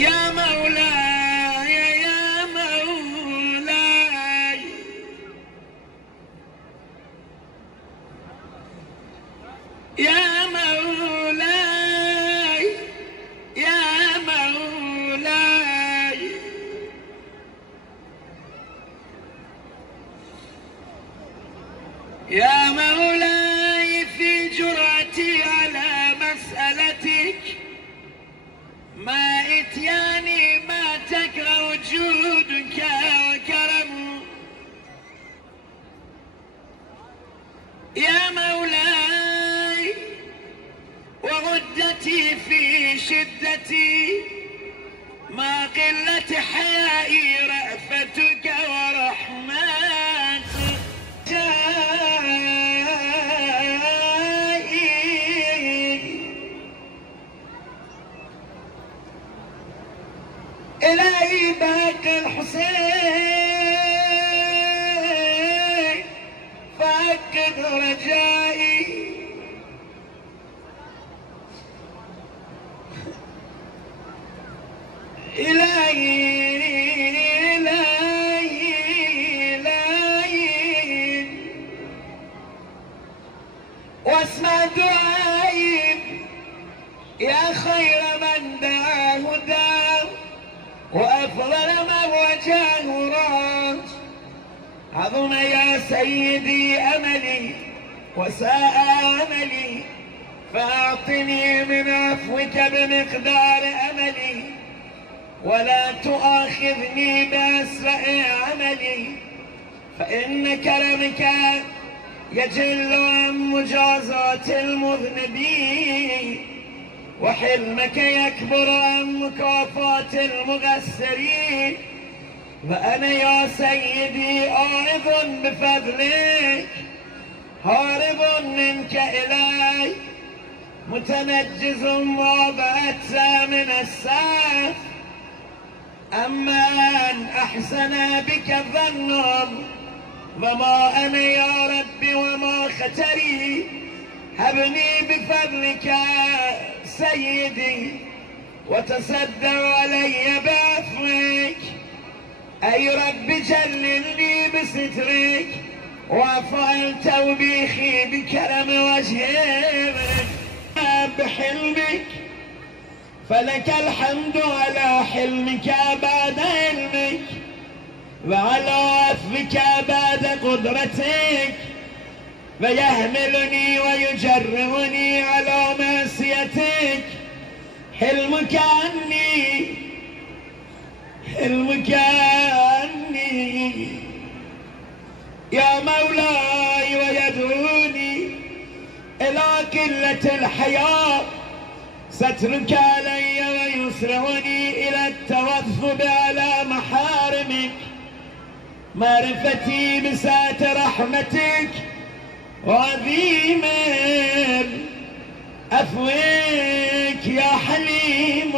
يا مولاي يا مولاي يا مولاي يا مولاي يا مولاي في جرأتي على مسألتك ما اتياني ما تكره جودك وكرم يا مولاي وغدتي في شدتي ما قلة حيائي رأفتك ورحمتك إلهي باقي الحسين فأكد رجائي إلهي إلهي إلهي واسمع دعائي يا خير من دعا هداه وأفضل من وجهه راج عظم يا سيدي أملي وساء أملي فأعطني من عفوك بمقدار أملي ولا تؤاخذني بأسرع عملي فإن كرمك يجل عن مجازات المذنبين وحلمك يكبر عن مكافاة المقصرين وأنا يا سيدي آعظ بفضلك هارب منك إلي متنجز ما بأت من السيف أمن أحسن بك الظن وما أنا يا ربي وما خطري هبني بفضلك سيدي وتصدر علي بعفوك أي رب جللني بسترك وافعل توبيخي بكرم وجهك بحلمك فلك الحمد على حلمك بعد علمك وعلى عفوك بعد قدرتك ويهملني ويجرني على معصيتك حلمك عني حلمك عني يا مولاي ويدعوني إلى قلة الحياة سترك علي ويسرعني إلى التوثب على محارمك معرفتي بسعة رحمتك وعظيم عفوك يا حليم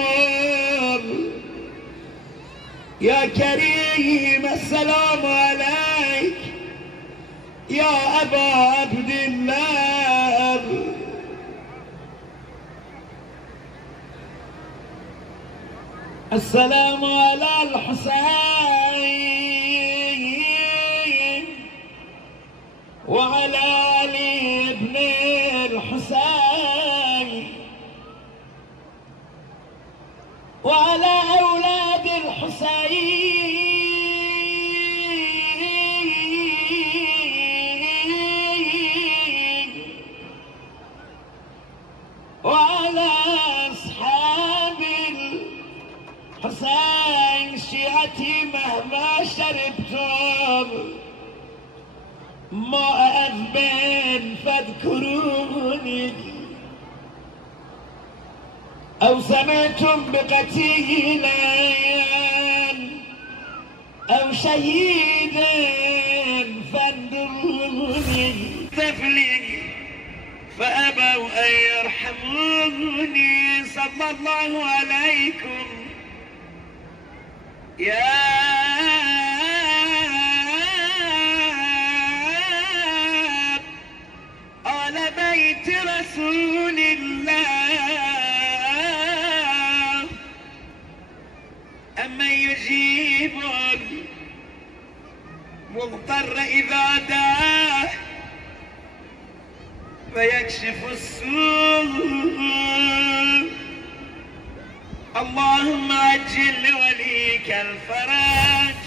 يا كريم السلام عليك يا أبا عبد الله السلام على الحسين وعلى علي بن الحسين وعلى أولاد الحسين وعلى أصحاب الحسين شيعتي مهما شربتم ما أذبن فاذكروني أو سمعتم بقتيلا أو شهيدا فاندروني طفلي فأبوا أن يرحموني صلى الله عليكم يا آل بيت رسول الله اللهم عجل لوليك الفرج.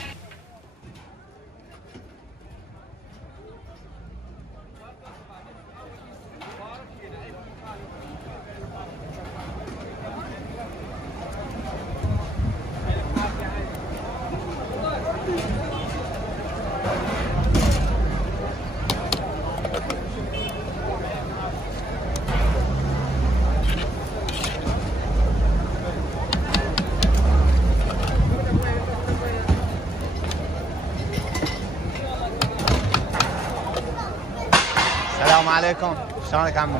السلام عليكم، شلونك عمو؟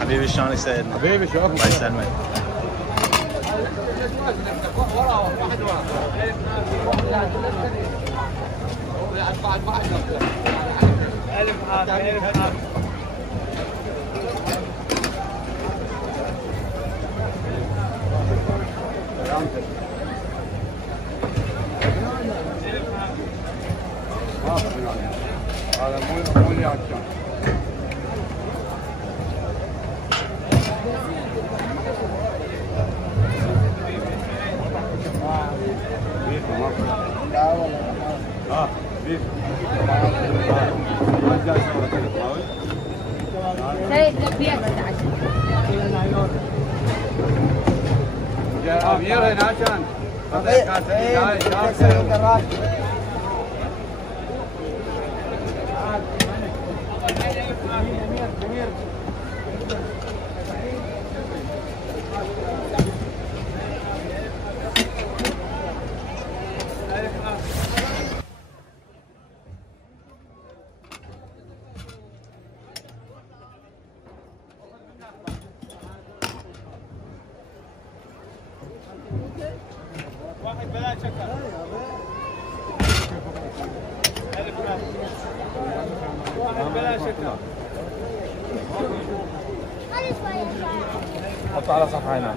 حبيبي شلونك سيدنا؟ حبيبي شوف الله يسلمك. ألف عافية ألف عافية. هذا مو اللي عشان امير هنا عشان واحد بلا شكر. واحد بلا شكر. حط على صفحه هنا.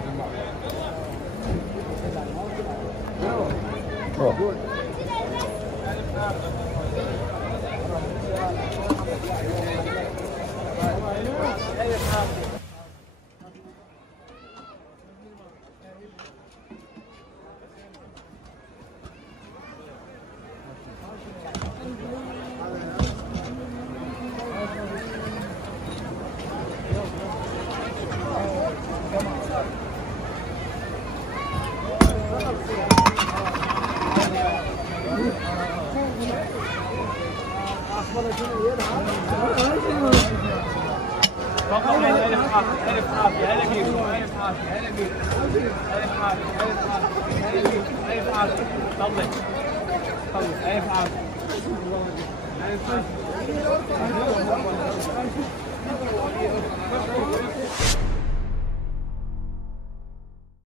ألف عافية هلا بيكم. ألف عافية هلا بيكم. ألف عافية ألف عافية هلا بيكم. ألف عافية. طلع طلع. ألف عافية. ألف عافية.